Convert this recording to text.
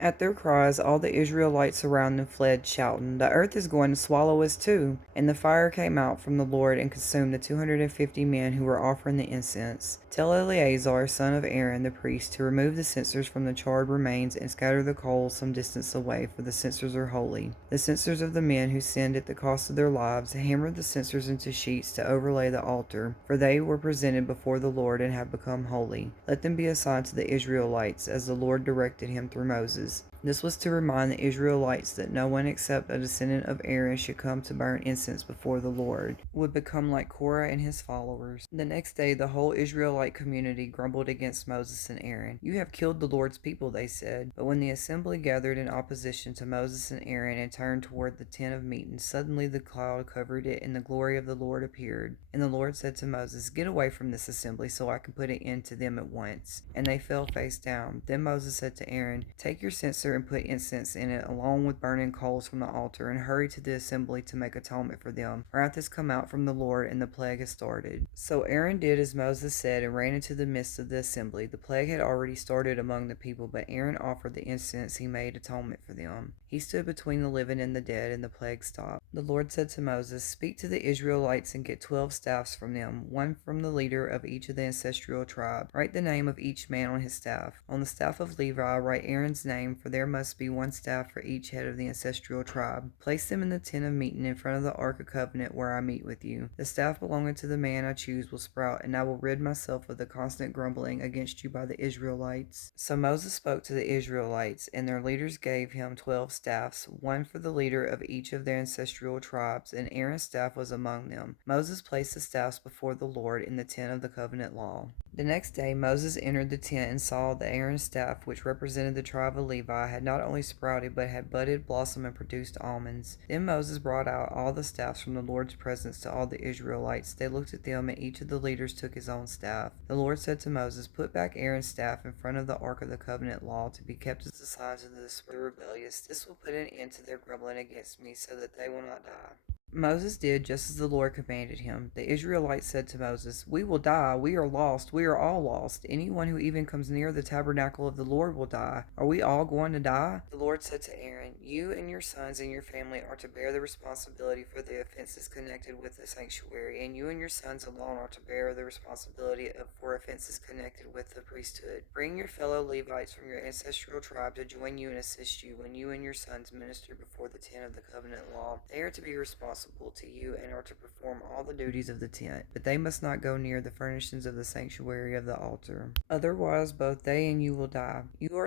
At their cries, all the Israelites around them fled, shouting, "The earth is going to swallow us too!" And the fire came out from the Lord and consumed the 250 men who were offering the incense. Tell Eleazar, son of Aaron the priest, to remove the censers from the charred remains and scatter the coals some distance away, for the censers are holy. The censers of the men who sinned at the cost of their lives hammered the censers into sheets to overlay the altar, for they were presented before the Lord and have become holy. Let them be assigned to the Israelites, as the Lord directed him through Moses. This was to remind the Israelites that no one except a descendant of Aaron should come to burn incense before the Lord, would become like Korah and his followers. The next day, the whole Israelite community grumbled against Moses and Aaron. "You have killed the Lord's people," they said. But when the assembly gathered in opposition to Moses and Aaron and turned toward the tent of meeting, suddenly the cloud covered it, and the glory of the Lord appeared. And the Lord said to Moses, "Get away from this assembly, so I can put an end to them at once." And they fell face down. Then Moses said to Aaron, "Take your censer and put incense in it, along with burning coals from the altar, and hurry to the assembly to make atonement for them. Wrath has come out from the Lord, and the plague has started." So Aaron did as Moses said and ran into the midst of the assembly. The plague had already started among the people, but Aaron offered the incense. He made atonement for them. He stood between the living and the dead, and the plague stopped. The Lord said to Moses, "Speak to the Israelites and get 12 staffs from them, one from the leader of each of the ancestral tribes. Write the name of each man on his staff. On the staff of Levi, write Aaron's name, for there must be one staff for each head of the ancestral tribe. Place them in the tent of meeting in front of the ark of covenant where I meet with you. The staff belonging to the man I choose will sprout, and I will rid myself of the constant grumbling against you by the Israelites." So Moses spoke to the Israelites, and their leaders gave him 12 staffs, one for the leader of each of their ancestral tribes, and Aaron's staff was among them. Moses placed the staffs before the Lord in the tent of the covenant law. The next day Moses entered the tent and saw that Aaron's staff, which represented the tribe of Levi, had not only sprouted, but had budded, blossomed, and produced almonds. Then Moses brought out all the staffs from the Lord's presence to all the Israelites. They looked at them, and each of the leaders took his own staff. The Lord said to Moses, "Put back Aaron's staff in front of the ark of the covenant law, to be kept as a sign to the rebellious. This will put an end to their grumbling against me, so that they will not die." Moses did just as the Lord commanded him. The Israelites said to Moses, "We will die. We are lost. We are all lost. Anyone who even comes near the tabernacle of the Lord will die. Are we all going to die?" The Lord said to Aaron, "You and your sons and your family are to bear the responsibility for the offenses connected with the sanctuary, and you and your sons alone are to bear the responsibility for offenses connected with the priesthood. Bring your fellow Levites from your ancestral tribe to join you and assist you when you and your sons minister before the tent of the covenant law. They are to be responsible to you and are to perform all the duties of the tent, but they must not go near the furnishings of the sanctuary of the altar. Otherwise, both they and you will die. You are